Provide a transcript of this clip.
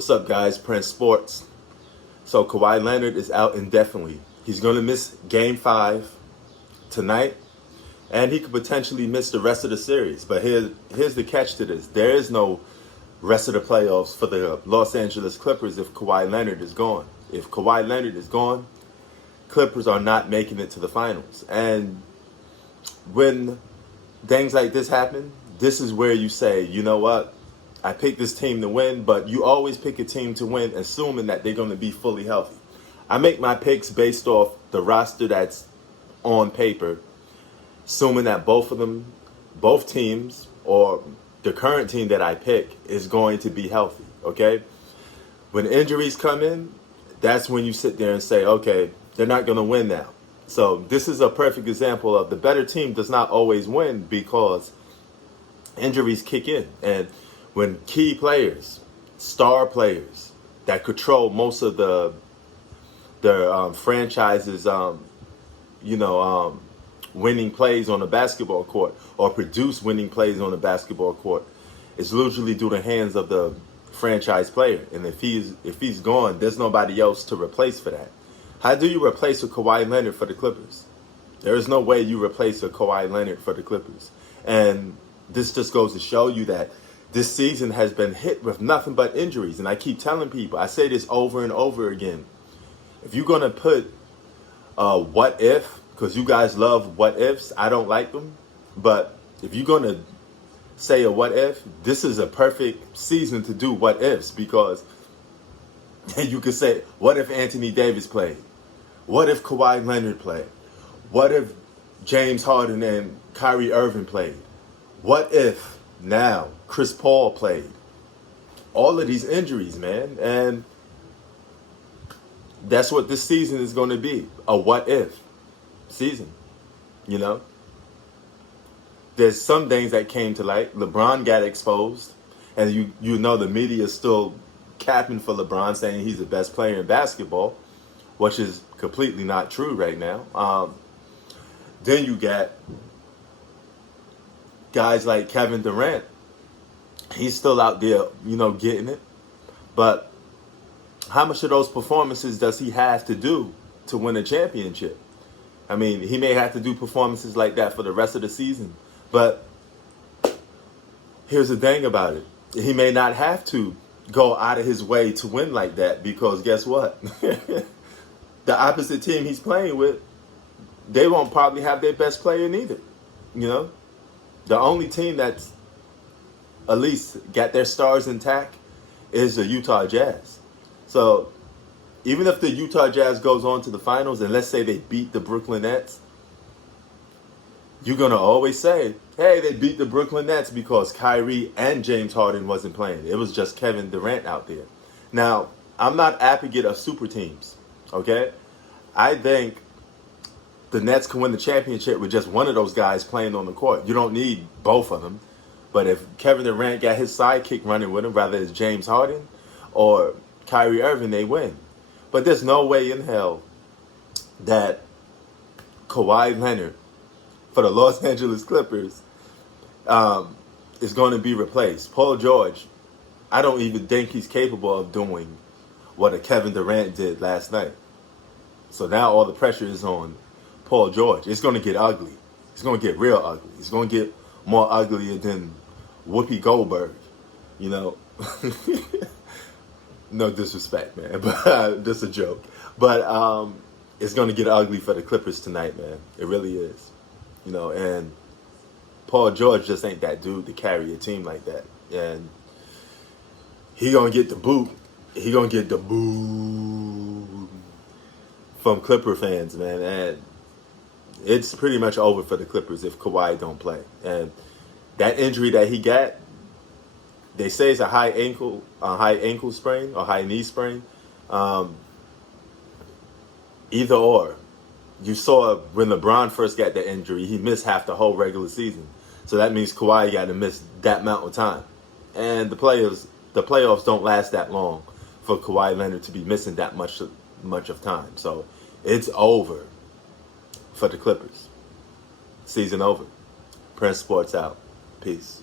What's up, guys? Prince Sports. So Kawhi Leonard is out indefinitely. He's going to miss Game 5 tonight, and he could potentially miss the rest of the series. But here's the catch to this. There is no rest of the playoffs for the Los Angeles Clippers if Kawhi Leonard is gone. If Kawhi Leonard is gone, Clippers are not making it to the finals. And when things like this happen, this is where you say, you know what? I picked this team to win, but you always pick a team to win assuming that they're going to be fully healthy. I make my picks based off the roster that's on paper, assuming that both teams, or the current team that I pick is going to be healthy, okay? When injuries come in, that's when you sit there and say, okay, they're not going to win now. So this is a perfect example of the better team does not always win because injuries kick in. And when key players, star players that control most of their franchises, winning plays on the basketball court or produce winning plays on the basketball court, it's usually through the hands of the franchise player. And if he's gone, there's nobody else to replace for that. How do you replace a Kawhi Leonard for the Clippers? There is no way you replace a Kawhi Leonard for the Clippers. And this just goes to show you that this season has been hit with nothing but injuries. And I keep telling people, I say this over and over again. If you're going to put what if, because you guys love what ifs, I don't like them. But if you're going to say a what if, this is a perfect season to do what ifs, because you could say, what if Anthony Davis played? What if Kawhi Leonard played? What if James Harden and Kyrie Irving played? What if now Chris Paul played? All of these injuries, man. And that's what this season is going to be, a what if season, you know? There's some things that came to light. LeBron got exposed, and you know the media is still capping for LeBron, saying he's the best player in basketball, which is completely not true right now. Then you got guys like Kevin Durant. He's still out there, getting it. But how much of those performances does he have to do to win a championship? I mean, he may have to do performances like that for the rest of the season. But here's the thing about it. He may not have to go out of his way to win like that, because guess what? The opposite team he's playing with, they won't probably have their best player neither. The only team that's at least got their stars intact is the Utah Jazz. So even if the Utah Jazz goes on to the finals, and let's say they beat the Brooklyn Nets, you're going to always say, hey, they beat the Brooklyn Nets because Kyrie and James Harden wasn't playing. It was just Kevin Durant out there. Now, I'm not advocate of super teams, okay? I think the Nets can win the championship with just one of those guys playing on the court. You don't need both of them. But if Kevin Durant got his sidekick running with him, whether it's James Harden or Kyrie Irving, they win. But there's no way in hell that Kawhi Leonard for the Los Angeles Clippers is going to be replaced. Paul George, I don't even think he's capable of doing what a Kevin Durant did last night. So now all the pressure is on Paul George. It's going to get ugly. It's going to get real ugly. It's going to get more uglier than Whoopi Goldberg, No disrespect, man, but just a joke. But it's going to get ugly for the Clippers tonight, man. It really is. And Paul George just ain't that dude to carry a team like that. And he going to get the boot. He going to get the boo from Clipper fans, man. And it's pretty much over for the Clippers if Kawhi don't play. And that injury that he got, they say it's a high ankle sprain or high knee sprain. Either or. You saw when LeBron first got the injury, he missed half the whole regular season. So that means Kawhi got to miss that amount of time. And the playoffs don't last that long for Kawhi Leonard to be missing that much of time. So it's over for the Clippers. Season over. Prince Sports out. Peace.